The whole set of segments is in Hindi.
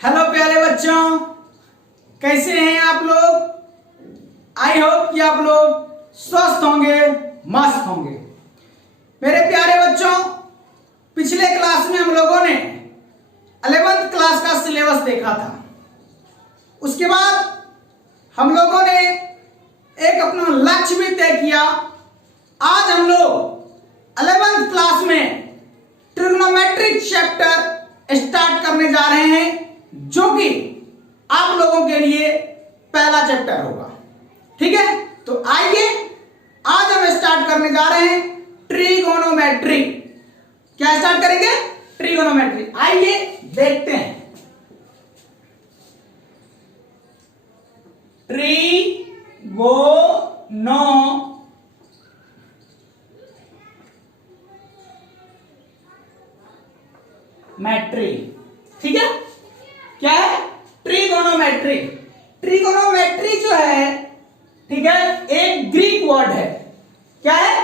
हेलो प्यारे बच्चों, कैसे हैं आप लोग। आई होप कि आप लोग स्वस्थ होंगे, मस्त होंगे। मेरे प्यारे बच्चों, पिछले क्लास में हम लोगों ने 11th क्लास का सिलेबस देखा था। उसके बाद हम लोगों ने एक अपना लक्ष्य भी तय किया। आज हम लोग 11th क्लास में ट्रिग्नोमेट्रिक चैप्टर स्टार्ट करने जा रहे हैं, जो कि आप लोगों के लिए पहला चैप्टर होगा। ठीक है, तो आइए आज हम स्टार्ट करने जा रहे हैं ट्रिगोनोमेट्री। क्या स्टार्ट करेंगे? ट्रिगोनोमेट्री। आइए देखते हैं। ट्रिगोनोमेट्री, ठीक है। क्या है? ट्रिगोनोमेट्री। ट्रिगोनोमेट्री जो है, ठीक है, एक ग्रीक वर्ड है। क्या है?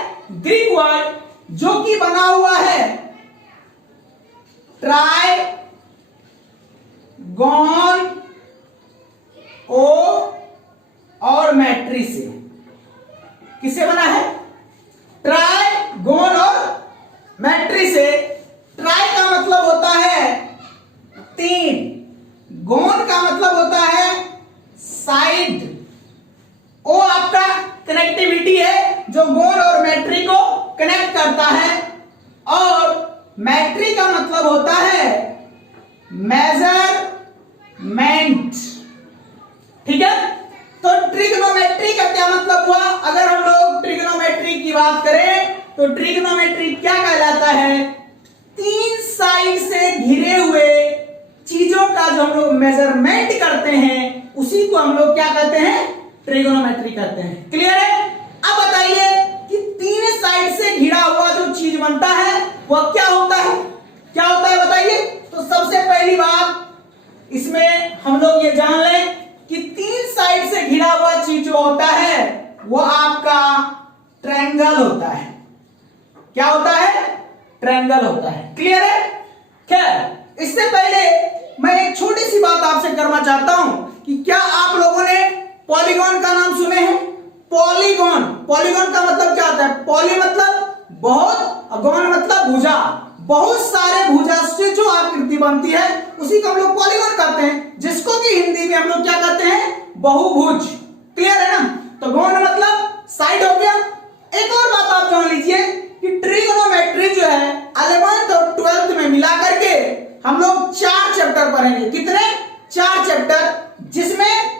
ग्रीक वर्ड, जो कि बना हुआ है ट्राइगोन ओ और मैट्री से। किससे बना है? ट्राइगोन और मैट्री से। ट्राई का मतलब होता है तीन, गोन का मतलब होता है साइड, ओ आपका कनेक्टिविटी है जो गोन और मैट्री को कनेक्ट करता है, और मैट्री का मतलब होता है मेजरमेंट। ठीक है, तो ट्रिग्नोमेट्री का क्या मतलब हुआ? अगर हम लोग ट्रिग्नोमेट्री की बात करें तो ट्रिग्नोमेट्री क्या कहलाता है? तीन साइड से घिरे हुए चीजों का जो हम लोग मेजरमेंट करते हैं, उसी को हम लोग क्या कहते हैं? ट्रिगोनोमेट्री कहते हैं। क्लियर है? अब बताइए कि तीन साइड से घिरा हुआ जो चीज बनता है वह क्या होता है? क्या होता है बताइए। तो सबसे पहली बात इसमें हम लोग ये जान लें कि तीन साइड से घिरा हुआ चीज जो होता है वह आपका ट्रायंगल होता है। क्या होता है? ट्रायंगल होता है। क्लियर है? खैर, इससे पहले मैं एक छोटी सी बात आपसे करना चाहता हूं कि क्या आप लोगों ने पॉलीगॉन का नाम सुने हैं? पॉलीगॉन, पॉलीगॉन का मतलब क्या होता है? पॉली मतलब बहुत, गॉन मतलब भुजा। बहुत सारे भुजा से जो आकृति बनती है उसी को हम लोग पॉलीगॉन कहते हैं, जिसको कि हिंदी में हम लोग क्या कहते हैं? बहुभुज। क्लियर है ना? तो गॉन मतलब साइड हो गया। एक और बात आप जान लीजिए कि ट्रिगोनोमेट्री जो है 11th और 12th में मिला करके हम लोग 4 चैप्टर पढ़ेंगे। कितने? 4 चैप्टर, जिसमें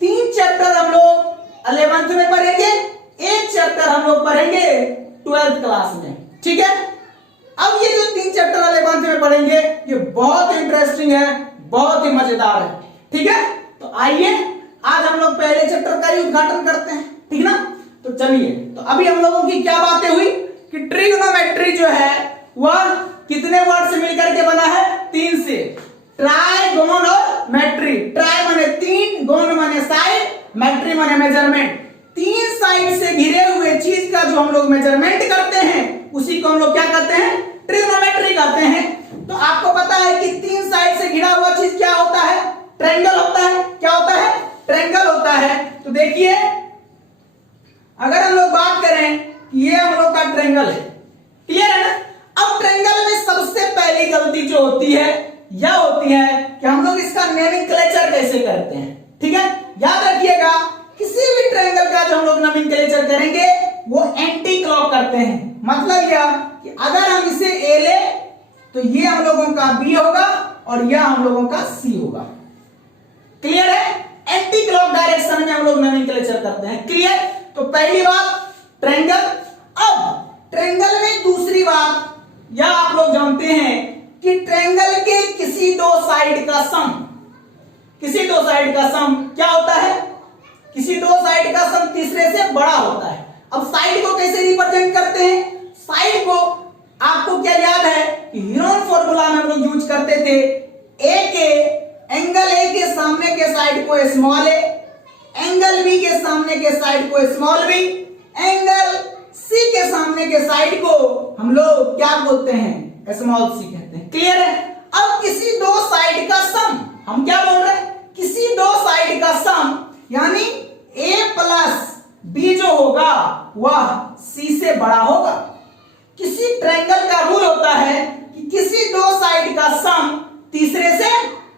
3 चैप्टर हम लोग 11th में पढ़ेंगे, 1 चैप्टर हम लोग पढ़ेंगे 12th क्लास में। ठीक है, अब ये जो 3 चैप्टर 11th में पढ़ेंगे ये बहुत इंटरेस्टिंग है, बहुत ही मजेदार है। ठीक है, तो आइए आज हम लोग पहले चैप्टर का ही उद्घाटन करते हैं। ठीक ना? तो चलिए, तो अभी हम लोगों की क्या बातें हुई कि ट्रिगोनोमेट्री जो है वह कितने वर्ड से मिलकर के बना है? 3 से। ट्राइगोन और मैट्री। ट्राई माने 3, गोन माने साइड, मैट्री माने मेजरमेंट। 3 साइड से घिरे हुए चीज का जो हम लोग मेजरमेंट करते हैं उसी को हम लोग क्या कहते हैं? ट्रिगोनोमेट्री कहते हैं। तो आपको पता है कि 3 साइड से घिरा हुआ चीज क्या होता है? ट्रायंगल होता है। क्या होता है? ट्रायंगल होता है। तो देखिए, अगर हम लोग बात करें कि ये हम लोग का ट्रायंगल है। क्लियर है ना? अब ट्रायंगल में सबसे पहली गलती जो होती है यह होती है कि हम लोग इसका नोमेनक्लेचर कैसे करते हैं। ठीक है, याद रखिएगा, किसी भी ट्रायंगल का जो हम लोग नोमेनक्लेचर करेंगे वो एंटी क्लॉक करते हैं। मतलब यह कि अगर हम इसे ए ले तो ये हम लोगों का बी होगा और यह हम लोगों का सी होगा। क्लियर है? एंटी क्लॉक डायरेक्शन में हम लोग नोमेनक्लेचर करते हैं। क्लियर? तो पहली बात ट्रायंगल। अब ट्रायंगल में दूसरी बात यह आप लोग जानते हैं कि ट्रायंगल के किसी दो साइड का सम, किसी दो साइड का सम क्या होता है? किसी दो साइड का सम तीसरे से बड़ा होता है। अब साइड को कैसे रिप्रेजेंट करते हैं? साइड को आपको क्या याद है कि हीरोन फॉर्मूला में हम लोग यूज करते थे, ए के एंगल ए के सामने के साइड को स्मॉल ए, एंगल बी के सामने के साइड को स्मॉल बी, एंगल सी के सामने के साइड को हम लोग क्या बोलते हैं? स्मॉल सी कहते हैं। क्लियर है? अब किसी दो साइड का सम हम क्या वह सी से बड़ा होगा। किसी ट्रायंगल का रूल होता है कि किसी दो साइड का सम तीसरे से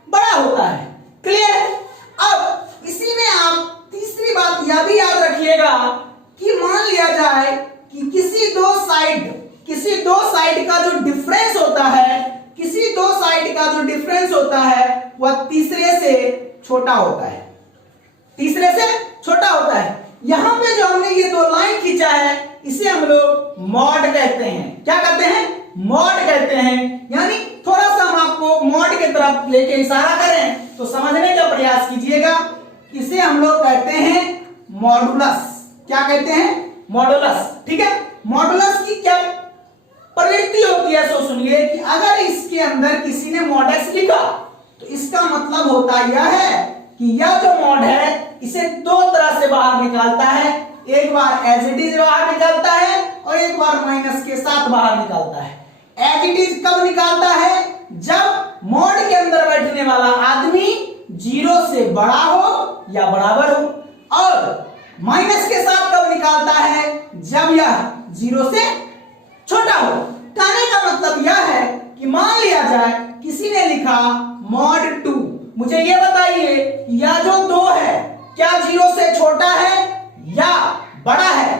बड़ा होता है। क्लियर है? अब इसी में आप तीसरी बात यह भी याद रखिएगा कि मान लिया जाए कि किसी दो साइड का जो डिफरेंस होता है, किसी दो साइड का जो डिफरेंस होता है वह तीसरे से छोटा होता है, तीसरे से छोटा होता है। यहां पे जो हमने ये दो लाइन खींचा है इसे हम लोग मॉड कहते हैं। क्या कहते हैं? मॉड कहते हैं। यानी थोड़ा सा हम आपको मॉड की तरफ लेके इशारा करें तो समझने का प्रयास कीजिएगा। इसे हम लोग कहते हैं मॉडुलस। क्या कहते हैं? मॉडुलस। ठीक है? मॉडुलस की क्या प्रवृत्ति होती है सो सुनिए कि अगर इसके अंदर किसी ने मॉड एक्स लिखा तो इसका मतलब होता यह है कि यह जो मॉड है इसे दो तरह से बाहर निकालता है। एक बार एज इट इज बाहर निकालता है और एक बार माइनस के साथ बाहर निकालता है। एज इट इज कब निकालता है? जब मॉड के अंदर बैठने वाला आदमी जीरो से बड़ा हो या बराबर हो। और माइनस के साथ कब निकालता है? जब यह जीरो से छोटा हो। कहने का मतलब यह है कि मान लिया जाए किसी ने लिखा मॉड 2। मुझे यह बताइए यह जो 2 है क्या जीरो से छोटा है या बड़ा है?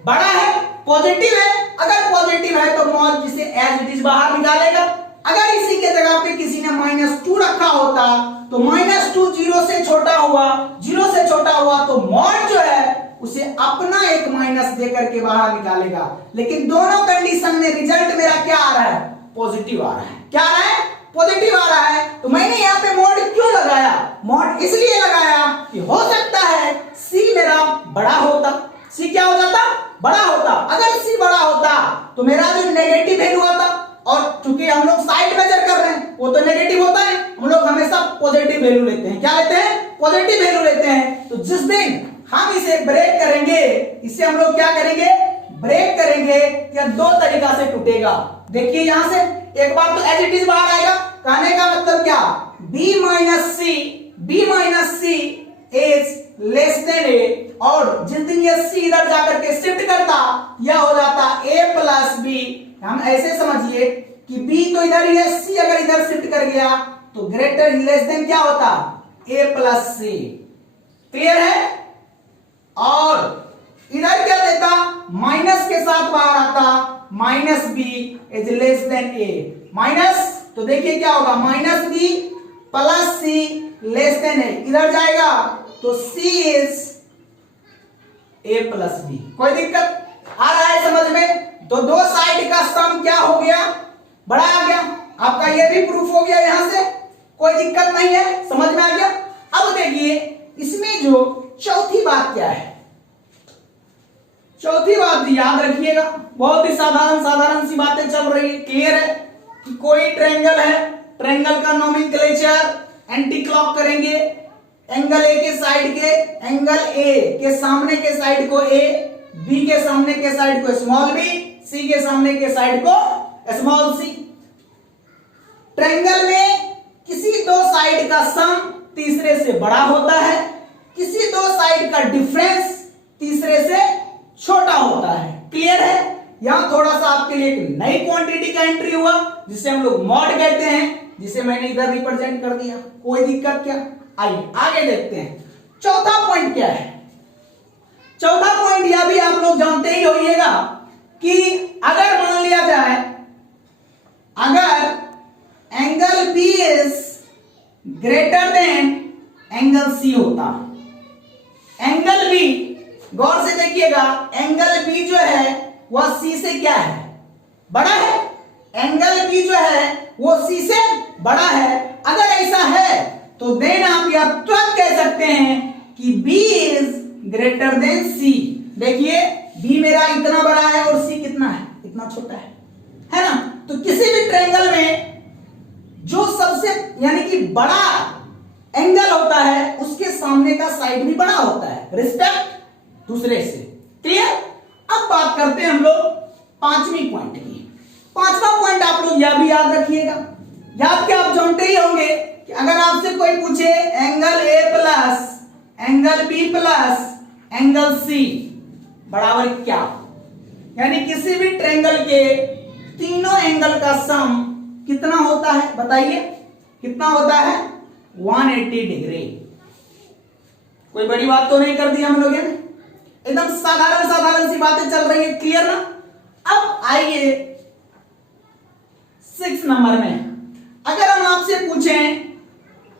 बड़ा है, पॉजिटिव है। अगर पॉजिटिव है तो मॉड जिसे एज इट इज बाहर निकालेगा। अगर इसी के जगह पे किसी ने -2 रखा होता तो -2 जीरो से छोटा हुआ, जीरो से छोटा हुआ तो मॉड जो है उसे अपना एक माइनस देकर के बाहर निकालेगा। लेकिन दोनों कंडीशन में रिजल्ट मेरा क्या आ रहा है? पॉजिटिव आ रहा है। क्या आ रहा है? पॉजिटिव आ रहा है। तो मैंने यहाँ पे मॉड क्यों लगाया? मॉड इसलिए लगाया कि हो सकता है सी मेरा बड़ा होता। सी क्या हो जाता? बड़ा होता। अगर सी बड़ा होता तो मेरा जो नेगेटिव वैल्यू आता, और चूंकि हम लोग साइड मेजर कर रहे हैं वो तो नेगेटिव होता है, हम लोग हमेशा पॉजिटिव वैल्यू लेते हैं। क्या लेते हैं? पॉजिटिव वैल्यू लेते हैं। तो जिस दिन हम इसे ब्रेक करेंगे, इसे हम लोग क्या करेंगे? ब्रेक करेंगे। या दो तरीका से टूटेगा। देखिए यहां से एक बार तो एज इट इज बाहर आएगा। कहने का मतलब क्या? b minus C is less than a। और जिस दिन ये c इधर जाकर के शिफ्ट करता यह हो जाता a प्लस बी। हम ऐसे समझिए कि b तो इधर ही है, c अगर इधर शिफ्ट कर गया तो ग्रेटर लेस देन क्या होता? a plus C. क्लियर है? और इधर क्या देता? माइनस के साथ बाहर आता minus B is less than A. Minus तो देखिए क्या होगा? Minus B plus C less than A. इधर जाएगा तो C is A plus B. कोई दिक्कत आ रहा है समझ में? तो दो साइड का सम क्या हो गया? बड़ा आ गया। आपका ये भी प्रूफ हो गया। यहां से कोई दिक्कत नहीं है, समझ में आ गया। अब देखिए इसमें जो चौथी बात क्या है? चौथी बात याद रखिएगा, बहुत ही साधारण सी बातें चल रही है। क्लियर है कि कोई ट्रायंगल है, ट्रायंगल का नोमेनक्लेचर एंटी क्लॉक करेंगे। एंगल ए के साइड के, एंगल ए के सामने के साइड को ए, बी के सामने के साइड को स्मॉल बी, सी के सामने के साइड को स्मॉल सी। ट्रायंगल में किसी दो साइड का सम तीसरे से बड़ा होता है, किसी दो साइड का डिफरेंस तीसरे से छोटा होता है। क्लियर है? यहां थोड़ा सा आपके लिए एक नई क्वांटिटी का एंट्री हुआ जिसे हम लोग मॉड कहते हैं, जिसे मैंने इधर रिप्रेजेंट कर दिया। कोई दिक्कत क्या? आइए आगे देखते हैं। चौथा पॉइंट क्या है? चौथा पॉइंट यह भी आप लोग जानते ही होइएगा कि अगर मान लिया जाए अगर angle B is greater than angle C होता, एंगल बी, गौर से देखिएगा, एंगल बी जो है वह सी से क्या है? बड़ा है। एंगल बी जो है वो सी से बड़ा है। अगर ऐसा है तो देन आप यह तुरंत कह सकते हैं कि बी इज ग्रेटर देन सी। देखिए बी मेरा इतना बड़ा है और सी कितना है? इतना छोटा है ना? तो किसी भी ट्रायंगल में जो सबसे यानी कि बड़ा एंगल होता है उसके सामने का साइड भी बड़ा होता है रिस्पेक्ट दूसरे से। क्लियर? अब बात करते हैं हम लोग पांचवी पॉइंट की। पांचवा पॉइंट आप लोग यह भी याद रखिएगा, याद क्या आप जानते ही होंगे कि अगर आपसे कोई पूछे angle A plus angle B plus angle C बराबर क्या, यानी किसी भी ट्रायंगल के तीनों एंगल का सम कितना होता है, बताइए कितना होता है, 180 डिग्री। कोई बड़ी बात तो नहीं कर दी हम लोगों ने, एकदम साधारण साधारण सी बातें चल रही है, क्लियर ना। अब आइए 6 नंबर में, अगर हम आपसे पूछें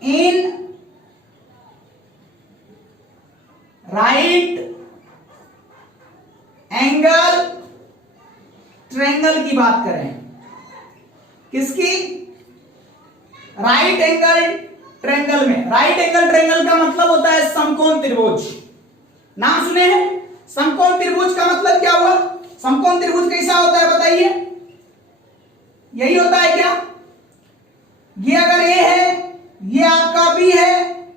इन राइट एंगल ट्रायंगल की बात करें, किसकी, राइट एंगल ट्रायंगल में। राइट एंगल ट्रायंगल का मतलब होता है समकोण त्रिभुज, नाम सुने हैं, समकोण त्रिभुज का मतलब क्या हुआ, समकोण त्रिभुज कैसा होता है बताइए, यही होता है क्या, ये अगर ए है, ये आपका बी है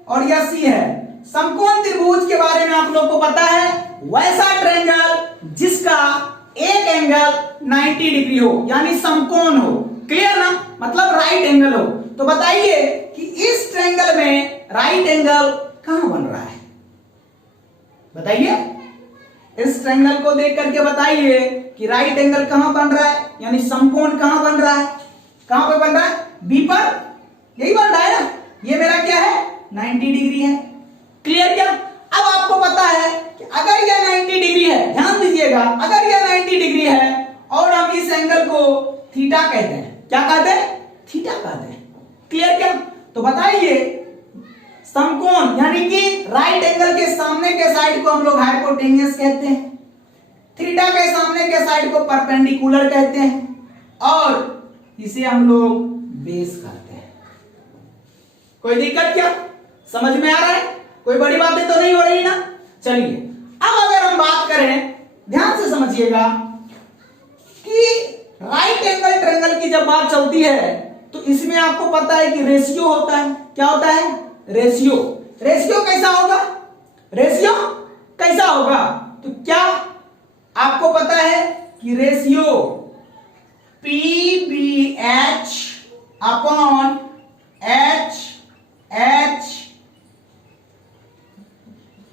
और यह सी है। समकोण त्रिभुज के बारे में आप लोग को पता है, वैसा ट्रायंगल जिसका एक एंगल 90 डिग्री हो, यानी समकोण हो, क्लियर ना, मतलब राइट एंगल हो। तो बताइए कि इस ट्रायंगल में राइट एंगल कहां बन रहा है, बताइए, इस ट्रायंगल को देख करके बताइए कि राइट एंगल कहां बन रहा है, यानी समकोण कहां बन रहा है, कहां पे बन रहा है, बी पर, यही बन रहा है ना, ये मेरा क्या है 90 डिग्री है, क्लियर क्या। अब आपको पता है कि अगर यह 90 डिग्री है, ध्यान दीजिएगा, अगर यह 90 डिग्री है और हम इस एंगल को थीटा कहते हैं, क्या कहते हैं, थीटा कहते हैं, क्लियर क्या। तो बताइए समकोण यानी कि राइट एंगल के सामने के साइड को हम लोग हाइपोटेन्यूस कहते हैं, थीटा के सामने के साइड को परपेंडिकुलर कहते हैं और इसे हम लोग बेस कहते हैं। कोई दिक्कत क्या, समझ में आ रहा है, कोई बड़ी बातें तो नहीं हो रही ना। चलिए अब अगर हम बात करें, ध्यान से समझिएगा कि राइट एंगल ट्रायंगल की जब बात चलती है तो इसमें आपको पता है कि रेशियो होता है, क्या होता है, रेशियो। रेशियो कैसा होगा, रेशियो कैसा होगा, तो क्या आपको पता है कि ratio PBH upon HH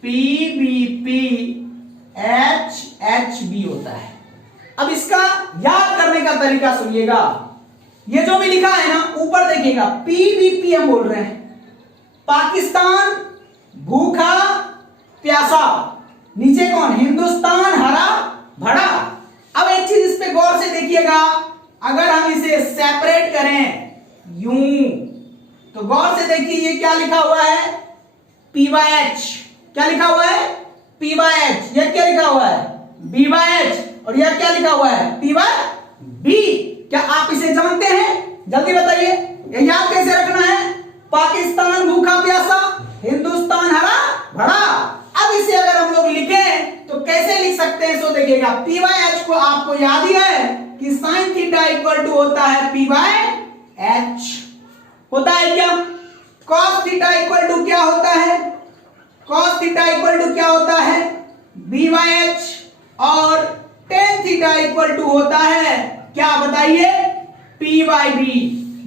PBP HHB होता है। अब इसका याद करने का तरीका सुनिएगा, ये जो भी लिखा है ना ऊपर देखिएगा, PBP हम बोल रहे हैं, पाकिस्तान भूखा प्यासा, नीचे कौन, हिंदुस्तान हरा भरा। अब एक चीज इस पे गौर से देखिएगा, अगर हम इसे सेपरेट करें यूं तो गौर से देखिए ये क्या लिखा हुआ है, P/H, क्या लिखा हुआ है, P/H, यह क्या लिखा हुआ है, B/H, और यह क्या लिखा हुआ है, P/B। क्या आप इसे जानते हैं, जल्दी बताइए, यह याद कैसे रखना है, पाकिस्तान भूखा प्यासा, हिंदुस्तान हरा भरा। अब इसे अगर हम लोग लिखें तो कैसे लिख सकते हैं, सो देखिएगा, P/H को आपको याद ही है कि sin थीटा इक्वल टू होता है P/H, होता है क्या, cos थीटा इक्वल टू क्या होता है, cos थीटा इक्वल टू क्या होता है, B/H, और tan थीटा इक्वल टू होता है क्या बताइए, P/B।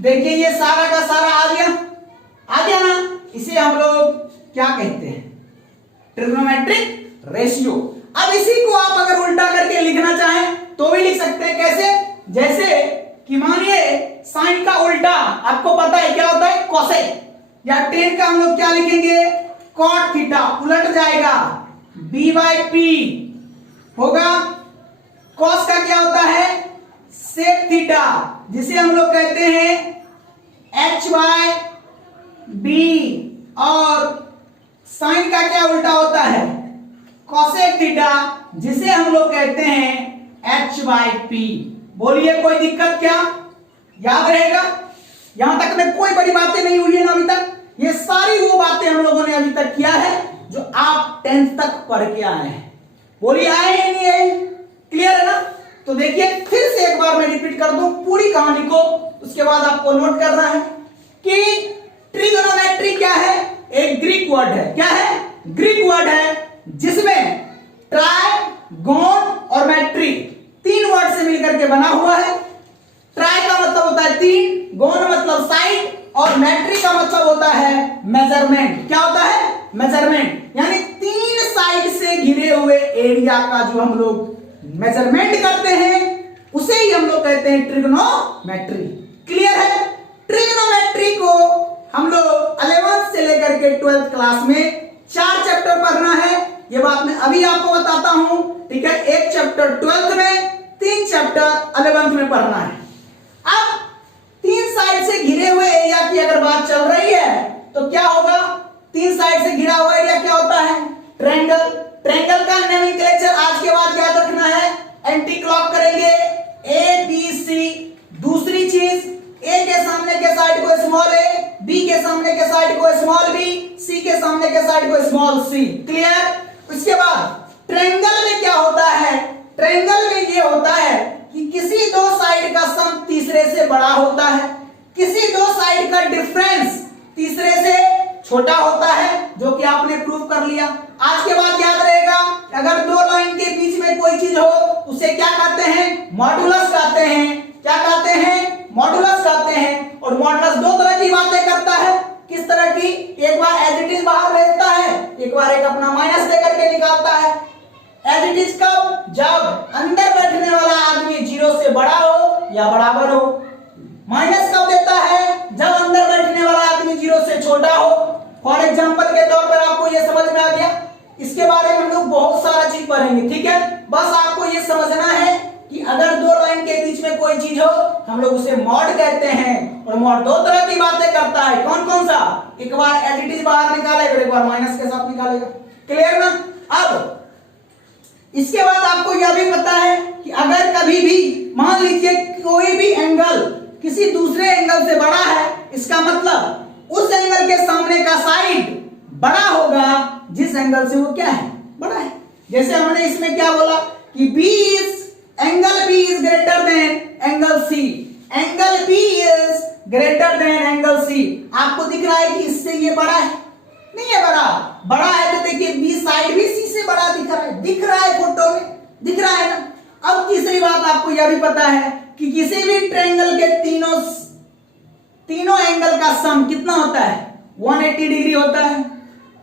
देखिए ये सारा का सारा आ गया ना, इसे हम लोग क्या कहते हैं, ट्रिग्नोमेट्रिक रेशियो। अब इसी को आप अगर उल्टा करके लिखना चाहें तो भी लिख सकते हैं, कैसे, जैसे कि मानिए साइन का उल्टा आपको पता है क्या होता है, कोसेक, या टेन का हम लोग क्या लिखेंगे, कॉट थीटा, उलट जाएगा, B/P होगा। कॉस का क्या होता है, सेक थीटा, जिसे हम लोग कहते हैं H/B, और साइन का क्या उल्टा होता है, कोसेक थीटा, जिसे हम लोग कहते हैं H/P। बोलिए कोई दिक्कत क्या, याद रहेगा, यहां तक में कोई बड़ी बातें नहीं हुई है ना अभी तक, ये सारी वो बातें हम लोगों ने अभी तक किया है जो आप 10th तक पढ़ के आए हैं। बोलिए आए या नहीं आए, क्लियर है ना। तो देखिए फिर से एक बार मैं रिपीट कर दूं पूरी कहानी को, उसके बाद आपको नोट करना है कि ट्रिगोनोमेट्री क्या है, एक ग्रीक वर्ड है, क्या है, ग्रीक वर्ड है, जिसमें ट्राई, गोन और मैट्री 3 वर्ड से मिलकर के बना हुआ है। ट्राई का मतलब होता है 3, गोन मतलब साइड, और मैट्री का मतलब होता है मेजरमेंट। क्या होता है, मेजरमेंट, यानी 3 साइड साइड से घिरे हुए एरिया का जो हम लोग मेजरमेंट करते हैं उसे ही हम लोग कहते हैं ट्रिग्नोमेट्री। क्लियर है? ट्रिग्नोमेट्री को हम लोग 11th से लेकर के 12th क्लास में 4 चैप्टर पढ़ना है। ये बात मैं अभी आपको बताता हूं, ठीक है? एक चैप्टर 12th में, 3 चैप्टर 11th में पढ़ना है। अब 3 साइड से घिरे हुए एरिया की अगर बात चल रही है तो क्या होगा? 3 साइड से घिरा हुआ एरिया क्या होता है? ट्रायंगल। ट्रायंगल का नोमेनक्लेचर आज के बाद याद रखना है, एंटी क्लॉक करेंगे, ए बी सी। दूसरी चीज, ए के सामने के साइड को स्मॉल ए, बी के सामने के साइड को स्मॉल बी, सी के सामने के साइड को स्मॉल सी। क्लियर? उसके बाद ट्रायंगल में क्या होता है? ट्रायंगल में ये होता है कि किसी दो साइड का सम तीसरे से बड़ा होता है, किसी दो साइड का डिफरेंस तीसरे से छोटा होता है, जो कि आपने प्रूव कर लिया। आज के बाद याद रहेगा, अगर दो लाइन के बीच में कोई चीज हो उसे क्या कहते हैं? मॉडुलस कहते हैं। क्या कहते हैं? मॉडुलस कहते हैं। और मॉडुलस दो तरह की बातें करता है। किस तरह की? एक बार एज इट इज बाहर भेजता है, एक बार एक अपना माइनस देकर के निकालता है। एज इट इज कब? जब अंदर बैठने वाला आदमी 0 से बड़ा हो या बराबर हो। माइनस कब देता है? जब अंदर बैठने वाला आदमी 0 से छोटा हो। फॉर एग्जांपल के तौर पर आपको ये समझ में आ गया? इसके बारे में हम लोग बहुत सारा चीज पढ़ेंगे, ठीक है? बस आपको ये समझना है कि अगर दो लाइन के बीच में कोई चीज हो हम लोग उसे मॉड कहते हैं। और मॉड दो तरह की बातें करता है। कौन कौन सा? एक बार एज इट इज बाहर निकालेगा, एक बार माइनस के साथ निकालेगा। क्लियर ना? अब इसके बाद आपको यह भी पता है कि अगर कभी भी मान लीजिए कोई भी एंगल किसी दूसरे एंगल से बड़ा है, इसका मतलब उस एंगल के सामने का साइड बड़ा होगा जिस एंगल से वो क्या है? बड़ा है। जैसे हमने इसमें क्या बोला कि angle B is greater than angle C. Angle B is greater than angle C. आपको दिख रहा है कि इससे ये बड़ा है? नहीं है बड़ा। बड़ा है तो देखिए बी साइड भी सी से बड़ा दिख रहा है। दिख रहा है फोटो में, दिख रहा है ना? अब तीसरी बात आपको यह भी पता है कि किसी भी ट्रायंगल के तीनों एंगल का सम कितना होता है? 180 डिग्री होता है।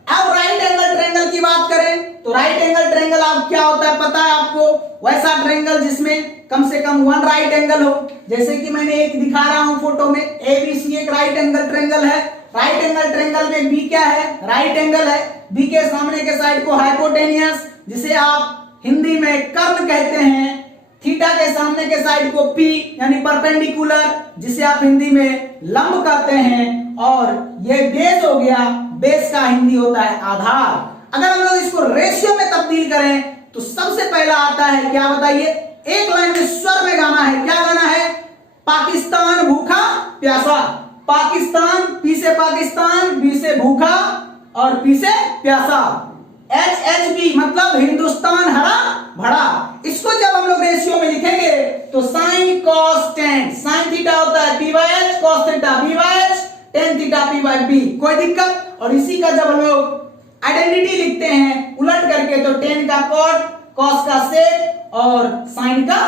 अब राइट एंगल ट्रायंगल की बात करें तो राइट एंगल ट्रायंगल आप क्या होता है पता है आपको? वैसा ट्रायंगल जिसमें कम से कम 1 राइट एंगल हो। जैसे कि मैंने एक दिखा रहा हूं फोटो में, ABC एक राइट एंगल ट्रायंगल है। राइट एंगल ट्रायंगल में बी क्या है? राइट एंगल है। बी के सामने के साइड को हाइपोटेनियस, जिसे आप हिंदी में कर्ण कहते हैं। थीटा के सामने के साइड को पी यानी परपेंडिकुलर, जिसे आप हिंदी में लंब कहते हैं। और ये बेस हो गया, बेस का हिंदी होता है आधार। अगर हम लोग इसको रेशियो में तब्दील करें तो सबसे पहला आता है क्या बताइए? एक लाइन में स्वर में गाना है। क्या गाना है? पाकिस्तान भूखा प्यासा। पाकिस्तान, पी से पाकिस्तान, बी से भूखा और पी से प्यासा। HHB मतलब हिंदुस्तान हरा भरा। इसको जब हम लोग रेशियो में लिखेंगे तो sine cos tan, sine theta होता है P by H, cos theta B by H, tan theta P by B। कोई दिक्कत? और इसी का जब हम लोग आइडेंटिटी लिखते हैं उलट करके तो टेन का कॉट, कॉस का सेक और साइन का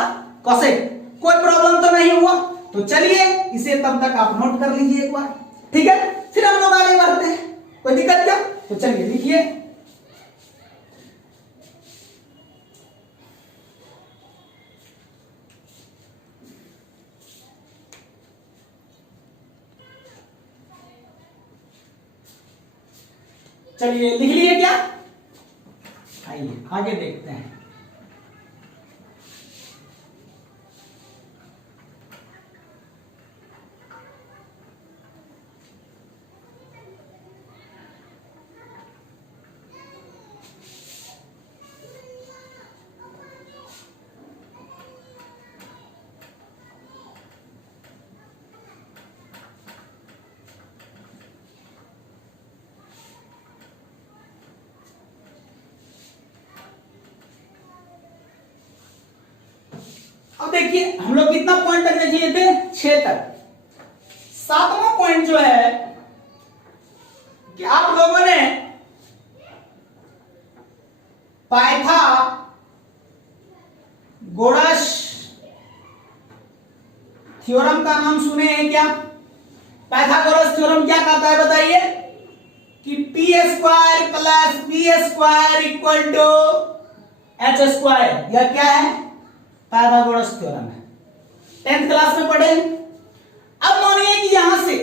कॉसेक। कोई प्रॉब्लम तो नहीं हुआ? तो चलिए इसे तब तक आप नोट कर लीजिए एक बार, ठीक है? फिर हम लोग आगे बढ़ते हैं। कोई दिक्कत क्या? तो चलिए लिखिए। चलिए लिख लिए क्या? आइए आगे देखते हैं। अब देखिए हम लोग कितना पॉइंट तक चाहिए थे? 6 तक। 7वां पॉइंट जो है कि आप लोगों ने पाइथागोरस थ्योरम का नाम सुने हैं क्या? पाइथागोरस थ्योरम क्या कहता है बताइए? कि P square plus B square equal to H square. यह क्या है? पाइथागोरस थ्योरम है, 10th क्लास में पढ़े। अब मानिए कि यहां से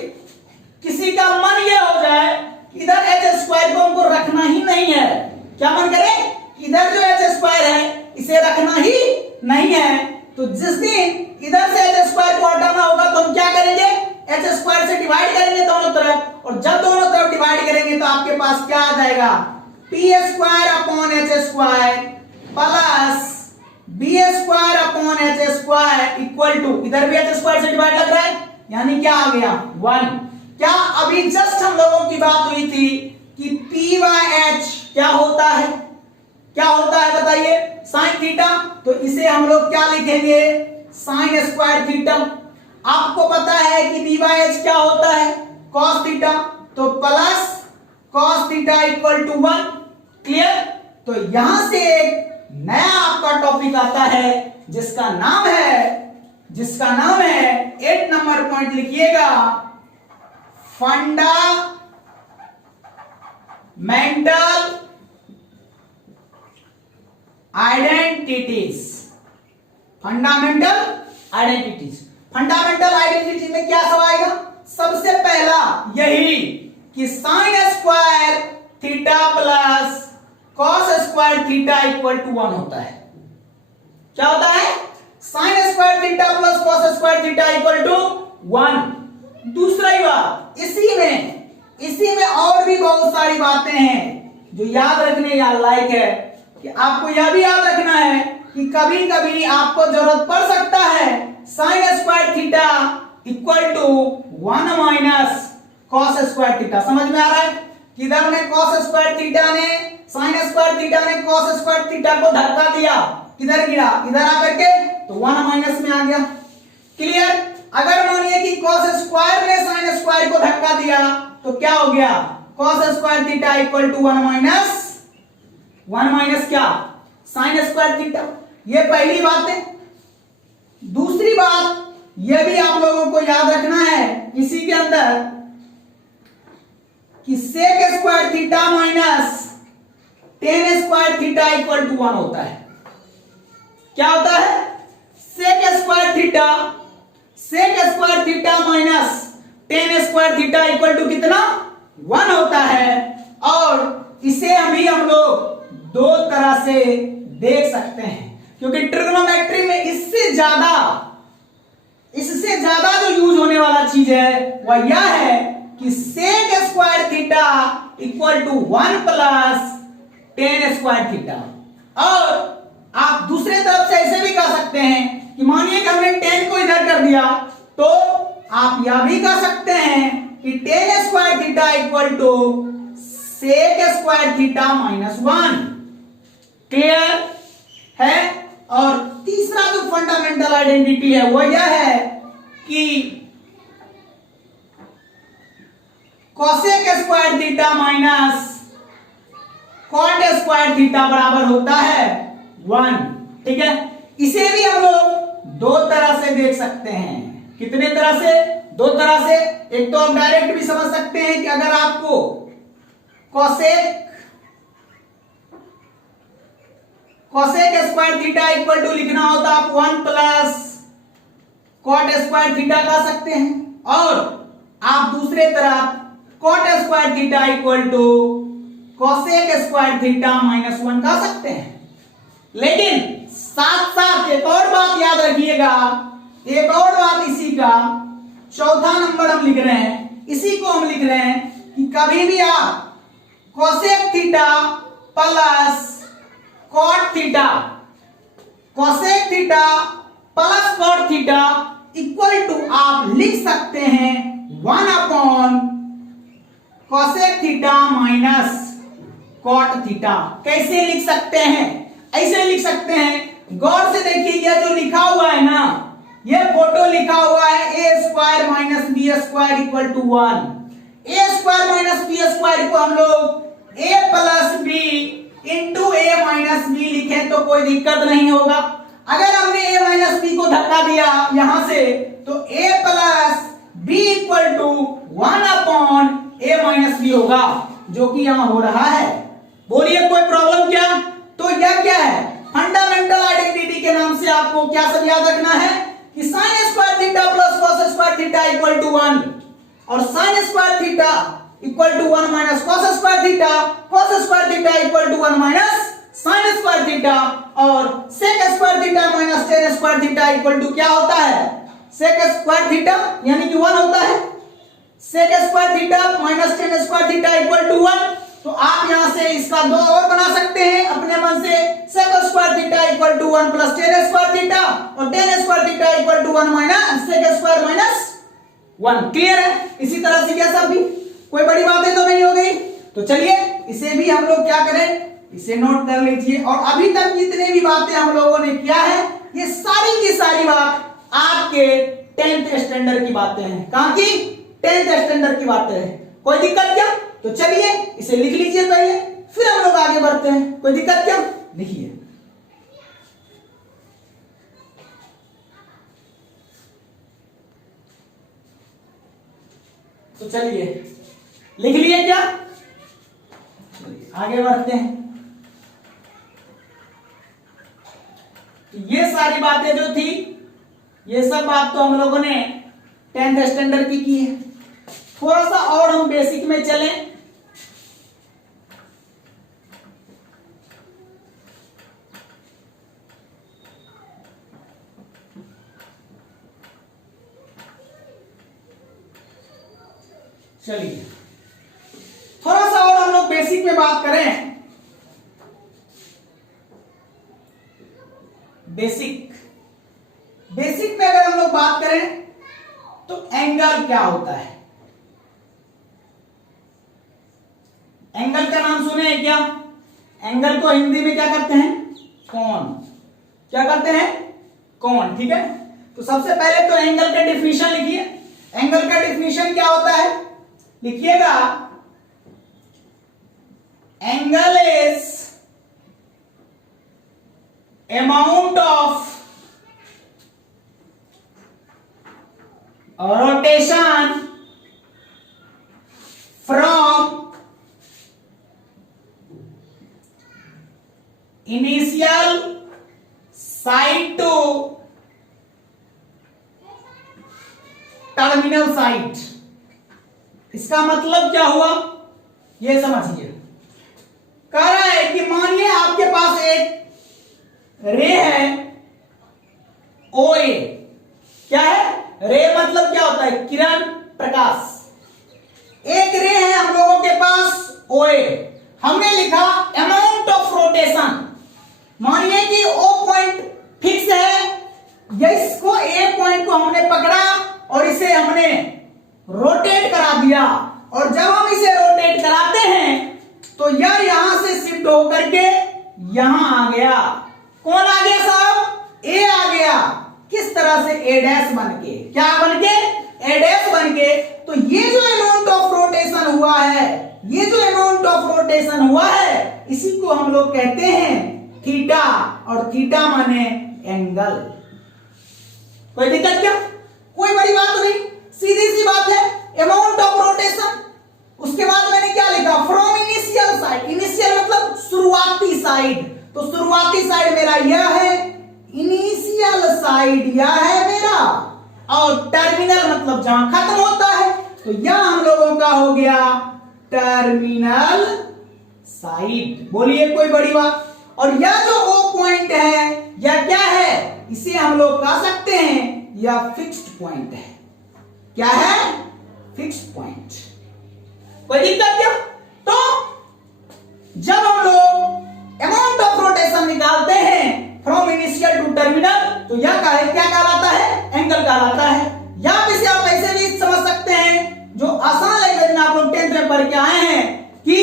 किसी का मन यह हो जाए कि इधर एच स्क्वायर को हमको रखना ही नहीं है। क्या मन करे? इधर जो एच स्क्वायर है इसे रखना ही नहीं है। तो जिस दिन इधर से एच स्क्वायर को हटाना होगा तो हम क्या करेंगे? एच स्क्वायर से डिवाइड करेंगे दोनों तरफ, और जब दोनों तरफ डिवाइड करेंगे तो आपके पास क्या आ जाएगा? P square upon H square plus B square upon H square equal to, इधर भी एच स्क्वायर से डिवाइड लग रहा है, यानी क्या आ गया? 1। क्या अभी जस्ट हम लोगों की बात हुई थी कि पी बाय एच क्या होता है? क्या होता है बताइए? Sine theta. तो इसे हम लोग क्या लिखेंगे? Sign square theta. आपको पता है कि बी बाय एच क्या होता है? Cos theta. तो plus cos theta equal to 1। Clear? तो यहां से एक नया आपका टॉपिक आता है जिसका नाम है 8 नंबर पॉइंट लिखिएगा, फंडामेंटल आइडेंटिटीज। फंडामेंटल आइडेंटिटी में क्या सब आएगा? सबसे पहला यही कि sine square theta plus cos square theta equal to 1 होता है। क्या होता है? Sine square theta plus cos square theta equal to 1। दूसरा ही बात, इसी में और भी बहुत सारी बातें हैं जो याद रखने या लायक है, कि आपको यह भी याद रखना है कि कभी कभी आपको जरूरत पड़ सकता है sine square theta equal to 1 minus cos square theta. समझ में आ रहा है? किधर ने कॉस स्क्वायर थीटा ने साइन स्क्वायर थीटा ने कॉस स्क्वायर थीटा को धक्का दिया, किधर गिरा? इधर आकर के, तो 1 माइनस में आ गया। क्लियर? अगर मानिए कि कॉस स्क्वायर ने साइन स्क्वायर को धक्का दिया तो क्या हो गया? Cos square theta equal to 1 minus क्या? Sine square theta. ये पहली बात है। दूसरी बात यह भी आप लोगों को याद रखना है इसी के अंदर कि sec square theta minus tan square theta equal to 1 होता है। क्या होता है? Sec square theta minus tan square theta equal to कितना? 1 होता है। और इसे अभी हम लोग दो तरह से देख सकते हैं, क्योंकि ट्रिग्नोमेट्री में इससे ज्यादा जो यूज होने वाला चीज है वह यह है कि sec square theta equal to 1 plus tan square theta. और आप दूसरे तरफ से ऐसे भी कह सकते हैं कि मानिए कि हमने 10 को इधर कर दिया, तो आप यह भी कह सकते हैं कि tan square theta equal to sec square theta minus 1। Clear है? और तीसरा जो फंडामेंटल आइडेंटिटी है वो यह है कि cosec square theta minus cot square theta बराबर होता है 1। ठीक है? इसे भी हम लोग दो तरह से देख सकते हैं। कितने तरह से? दो तरह से। एक तो हम डायरेक्ट भी समझ सकते हैं कि अगर आपको cosec square theta equal to लिखना हो तो आप 1 प्लस कॉट स्क्वायर थीटा कह सकते हैं, और आप दूसरे तरफ cot square theta equal to cosec square theta minus 1 कह सकते हैं। लेकिन साथ साथ एक और बात याद रखिएगा, एक और बात इसी का चौथा नंबर हम लिख रहे हैं, इसी को हम लिख रहे हैं कि कभी भी आप cosec theta plus cot theta, cosec theta plus cot theta equal to आप लिख सकते हैं 1 upon cosec theta minus cot theta. कैसे लिख सकते हैं? ऐसे लिख सकते हैं, गौर से देखिए, यह जो लिखा हुआ है ना, यह फोटो लिखा हुआ है A square minus B square equal to 1। A square minus B square को हम लोग A plus B into A minus B लिखें तो कोई दिक्कत नहीं होगा। अगर हमने ए माइनस बी को धक्का दिया यहां से, तो A plus B equal to 1 upon A minus B होगा। जो कि यहां हो रहा है। बोलिए कोई प्रॉब्लम क्या? तो यह क्या है? फंडामेंटल आइडेंटिटी के नाम से आपको क्या सब याद रखना है कि sin square theta plus cos square theta equal to 1 और sin square theta equal to 1 minus cos square theta equal to 1 minus sin square theta और sec square theta minus tan square theta equal to क्या होता है? sec स्क्वायर थीटा यानी कि 1 होता है। sec square theta minus tan square theta equal to 1। तो आप यहां से इसका दो और बना सकते हैं अपने मन से। sec square theta equal to 1 plus tan square theta और tan square theta equal to 1 minus sec square minus 1। Clear है? इसी तरह से क्या सब भी कोई बड़ी बातें तो नहीं हो गई। तो चलिए इसे भी हम लोग क्या करें, इसे नोट कर लीजिए। और अभी तक जितने भी बातें हम लोगों ने किया है ये सारी की सारी बात आपके 10th स्टैंडर्ड की बातें हैं। कहां की? 10th स्टैंडर्ड की बातें हैं। कोई दिक्कत क्या? तो चलिए इसे लिख लीजिए पहले, फिर हम लोग आगे बढ़ते हैं। कोई दिक्कत क्या? लिखिए। तो चलिए लिख लिए क्या? चलिए आगे बढ़ते हैं। ये सारी बातें जो थी ये सब बात तो हम लोगों ने 10th स्टैंडर्ड की है। थोड़ा सा और हम बेसिक में चलें। चलिए थोड़ा सा और हम लोग बेसिक में बात करें। बेसिक में अगर हम लोग बात करें तो एंगल क्या होता है? एंगल का नाम सुने हैं क्या? एंगल को हिंदी में क्या करते हैं? कोण। क्या करते हैं? कोण। ठीक है, तो सबसे पहले तो एंगल का डेफिनेशन लिखिए। एंगल का डेफिनेशन क्या होता है? लिखिएगा, angle is amount of rotation from initial side to terminal side. इसका मतलब क्या हुआ ये समझिए। कह रहा है कि मानिए आपके पास एक रे है OA। क्या है? रे मतलब क्या होता है? किरण, प्रकाश। एक रे है हम लोगों के पास OA। हमने लिखा अमाउंट ऑफ रोटेशन। मानिए कि O पॉइंट फिक्स है, या इसको A पॉइंट को हमने पकड़ा और इसे हमने रोटेट करा दिया। और जब हम इसे रोटेट कराते हैं तो यह यहां से शिफ्ट होकर के यहां आ गया। कौन आ गया साहब? A आ गया। किस तरह से? A डैश बन के। क्या बन के? A डैश बन के। तो ये जो अमाउंट ऑफ रोटेशन हुआ है, ये जो अमाउंट ऑफ रोटेशन हुआ है, इसी को हम लोग कहते हैं थीटा। और थीटा माने एंगल। कोई दिक्कत क्या? कोई बड़ी बात नहीं, सीधी सी बात है। अमाउंट ऑफ रोटेशन, उसके बाद मैंने क्या लिखा? From initial side. इनिशियल मतलब शुरुआती साइड। तो शुरुआती साइड मेरा यह है, इनिशियल साइड यह है मेरा, और टर्मिनल मतलब जहां खत्म होता है, तो यह हम लोगों का हो गया टर्मिनल साइड। बोलिए कोई बड़ी बात? और यह जो O पॉइंट है यह क्या है? इसे हम लोग कह सकते हैं यह फिक्स्ड पॉइंट है। क्या है? Fixed point. कोई दिक्कत क्या? तो जब हम लोग अमाउंट ऑफ रोटेशन निकालते हैं फ्रॉम इनिशियल टू टर्मिनल, तो यह क्या कहलाता है? एंगल कहलाता है। या इसे आप ऐसे भी समझ सकते हैं, जो आसान लैंग्वेज में आप लोग 10th में पढ़ के आए हैं, कि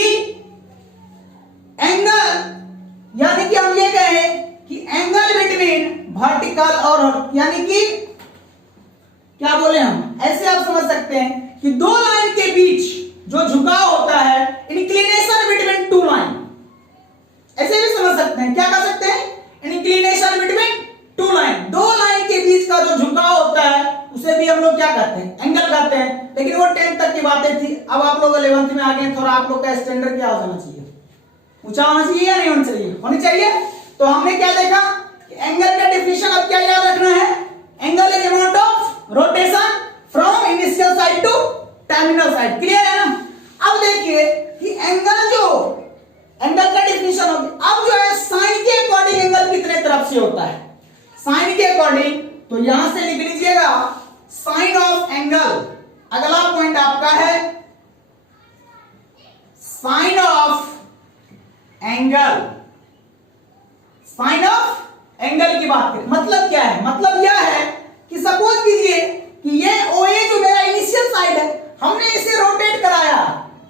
एंगल यानी कि हम ये कहें कि एंगल बिटवीन वर्टिकल और, यानी कि क्या बोले हम, ऐसे आप समझ सकते हैं कि दो लाइन के बीच जो झुकाव होता है, इंक्लिनेशन बिटवीन टू लाइन, ऐसे भी समझ सकते हैं। क्या कह सकते हैं? Inclination between two line. दो लाइन के बीच का जो झुकाव होता है उसे भी हम लोग क्या कहते हैं? एंगल कहते हैं। लेकिन वो 10th तक की बातें थी। अब आप लोग 11th में आ गए, थोड़ा आप लोग का स्टैंडर्ड क्या हो जाना चाहिए, ऊंचा होना चाहिए या नहीं होना चाहिए, होनी चाहिए। तो हमने क्या देखा, एंगल का डेफिनेशन अब क्या याद रखना है, angle is amount of rotation from initial side to terminal side. Clear है ना। अब देखिए कि एंगल का डेफिनेशन हो गया। अब जो है साइन के अकॉर्डिंग एंगल कितने तरफ से होता है, साइन के अकॉर्डिंग, तो यहां से लिख लीजिएगा साइन ऑफ एंगल। अगला पॉइंट आपका है sign of angle. Sign of angle की बात करें, मतलब क्या है, मतलब यह है कि सपोज कीजिए कि ये OA जो मेरा इनिशियल साइड है, हमने इसे रोटेट कराया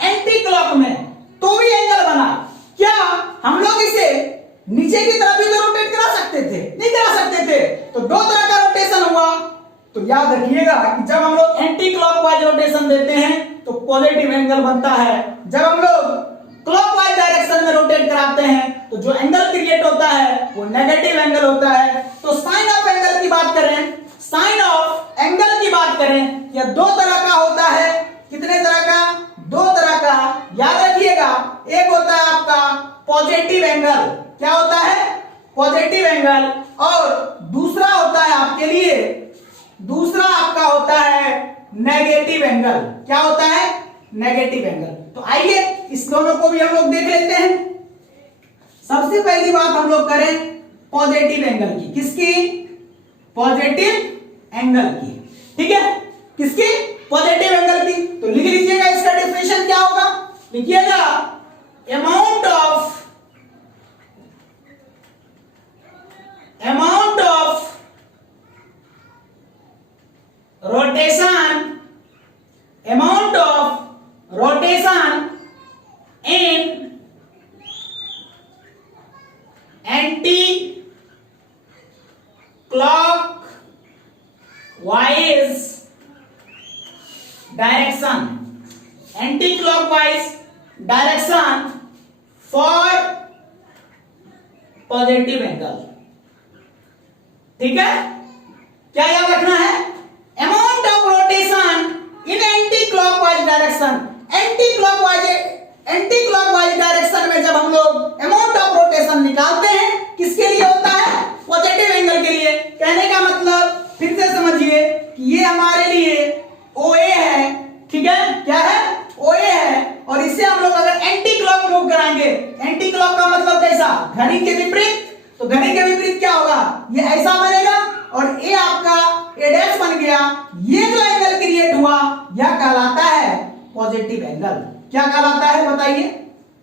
एंटी क्लॉक में, तो भी एंगल बना। क्या हम लोग इसे नीचे की तरफ भी तो रोटेट करा सकते थे, नहीं करा सकते थे, तो दो तरह का रोटेशन हुआ। तो याद रखिएगा कि जब हम लोग एंटी क्लॉकवाइज रोटेशन देते हैं तो पॉजिटिव एंगल बनता है, जब हम लोग क्लॉकवाइज डायरेक्शन में रोटेट कराते हैं तो जो एंगल क्रिएट होता है वो नेगेटिव एंगल होता है। तो साइन ऑफ एंगल की बात करें, साइन ऑफ एंगल की बात करें, यह दो तरह का होता है। कितने तरह का, दो तरह का। याद रखिएगा, एक होता है आपका पॉजिटिव एंगल, क्या होता है, पॉजिटिव एंगल, और दूसरा होता है आपके लिए, दूसरा आपका होता है नेगेटिव एंगल। क्या होता है, नेगेटिव एंगल। तो आइए इस दोनों को भी हम लोग देख लेते हैं। सबसे पहली बात हम लोग करें पॉजिटिव एंगल की, किसकी, पॉजिटिव एंगल की, ठीक है, किसकी, पॉजिटिव एंगल की। तो लिख लीजिएगा इसका डेफिनेशन क्या होगा, लिखिएगा amount of rotation in anti clockwise direction, anti clockwise direction for positive angle. ठीक है, क्या याद रखना है, amount of rotation in anti clockwise direction. Anti clockwise direction में जब हम लोग अमाउंट ऑफ रोटेशन निकालते हैं, किसके लिए होता है, पॉजिटिव एंगल के लिए। कहने का मतलब फिर से समझिए कि ये हमारे लिए OA है, ठीक है, क्या है, OA है, और इसे हम लोग अगर एंटी क्लॉक मूव कराएंगे, एंटी क्लॉक का मतलब कैसा, घड़ी के विपरीत, तो घड़ी के विपरीत क्या होगा, ये ऐसा बनेगा, और ये आपका A डैश बन गया। ये जो एंगल क्रिएट हुआ यह कहलाता है पॉजिटिव एंगल। क्या कहलाता है बताइए,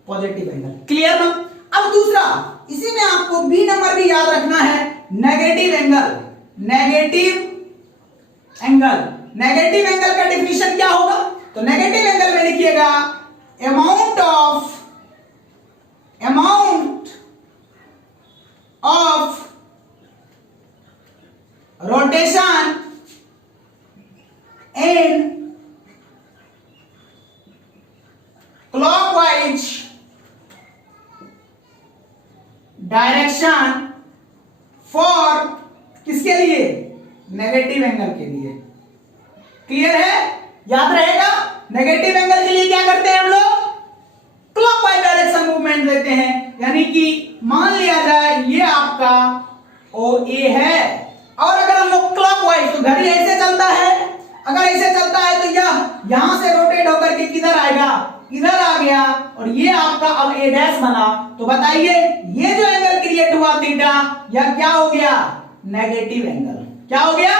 पॉजिटिव एंगल। क्लियर ना। अब दूसरा, इसी में आपको B नंबर भी याद रखना है, negative angle. Negative angle, negative angle का डेफिनेशन क्या होगा, तो नेगेटिव एंगल में लिखिएगा amount of rotation in clockwise direction for, किसके लिए, नेगेटिव एंगल के लिए। क्लियर है, याद रहेगा, नेगेटिव एंगल के लिए क्या करते हैं हम लोग, क्लॉकवाइज डायरेक्शन मूवमेंट देते हैं। यानी कि मान लिया जाए ये आपका OA है, और अगर हम लोग क्लॉकवाइज, तो घड़ी ऐसे चलता है, अगर ऐसे चलता है तो यह यहां से रोटेट होकर के किधर आएगा, इधर आ गया, और ये आपका अब A डैश बना। तो बताइए ये जो एंगल क्रिएट हुआ थीटा, यह क्या हो गया, नेगेटिव एंगल। क्या हो गया,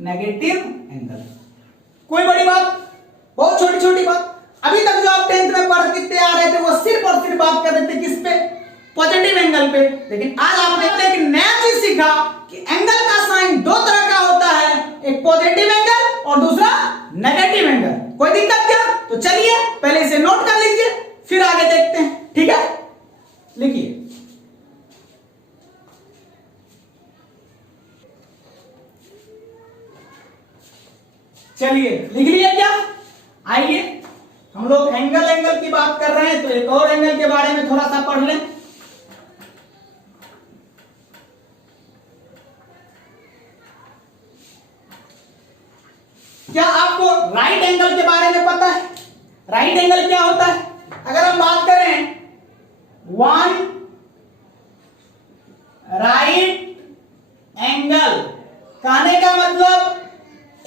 नेगेटिव एंगल। कोई बड़ी बात, बहुत छोटी छोटी बात। अभी तक जो आप 10th में पढ़ते आ रहे थे वो सिर्फ और सिर्फ बात कर रहे थे किस पे, पॉजिटिव एंगल पे। लेकिन आज आप देखते हैं कि नया चीज सीखा कि एंगल का साइन दो तरह का होता है, एक पॉजिटिव एंगल और दूसरा नेगेटिव एंगल। कोई दिक्कत क्या, तो चलिए पहले इसे नोट कर लीजिए, फिर आगे देखते हैं। ठीक है, लिखिए, चलिए लिख लिया क्या। आइए हम लोग एंगल की बात कर रहे हैं, तो एक और एंगल के बारे में थोड़ा सा पढ़ लें। क्या आपको राइट एंगल के बारे में पता है, राइट एंगल क्या होता है, वन राइट एंगल। कहने का मतलब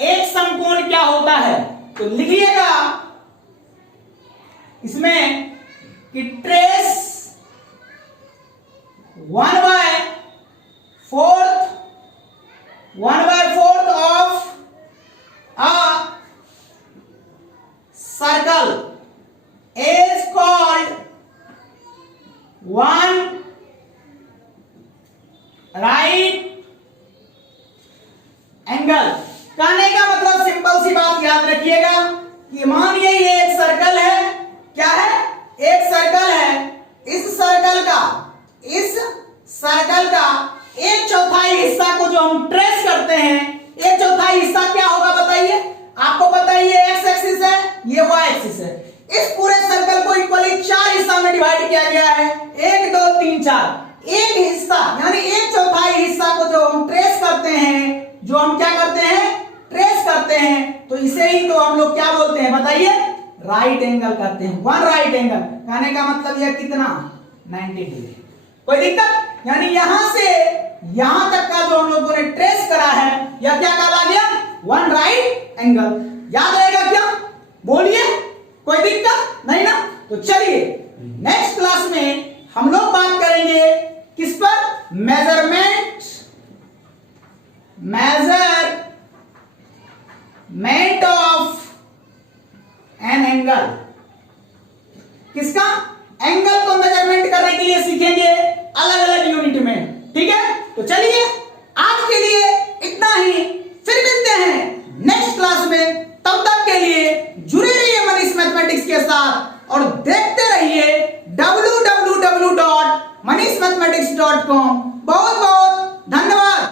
एक समकोण क्या होता है, तो लिखिएगा इसमें कि trace 1/4 of a circle is called one right angle. कहने का मतलब सिंपल सी बात याद रखिएगा कि मानिए ये एक सर्कल है, क्या है, एक सर्कल है। इस सर्कल का एक चौथाई हिस्सा को जो हम ट्रेस करते हैं, एक चौथाई हिस्सा क्या होगा बताइए, आपको पता है ये एक्स एक्सिस है, ये वाई एक्सिस है। इस पूरे सर्कल को इक्वली 4 हिस्सा में डिवाइड किया गया है, 1 2 3 4। एक हिस्सा यानी एक चौथाई हिस्सा को जो हम ट्रेस करते हैं, जो हम क्या करते हैं, ट्रेस करते हैं, तो इसे ही तो हम लोग क्या बोलते हैं बताइए, राइट एंगल करते हैं। वन राइट एंगल कहने का मतलब यह कितना, 90 डिग्री। कोई दिक्कत, यानी यहां से यहां तक का जो हम लोगों ने ट्रेस करा है, यह क्या कहला गया, वन राइट एंगल। याद रहेगा क्या, बोलिए, कोई दिक्कत नहीं ना। तो चलिए नेक्स्ट क्लास में हम लोग बात करेंगे किस पर, मेजरमेंट ऑफ एन एंगल। किसका, एंगल को मेजरमेंट करने के लिए सीखेंगे अलग अलग यूनिट में, ठीक है। तो चलिए आज के लिए इतना ही, फिर मिलते हैं नेक्स्ट क्लास में। तब तक के लिए जुड़े रहिए मनीष मैथमेटिक्स के साथ और देखते रहिए www.manishmathematics.com। बहुत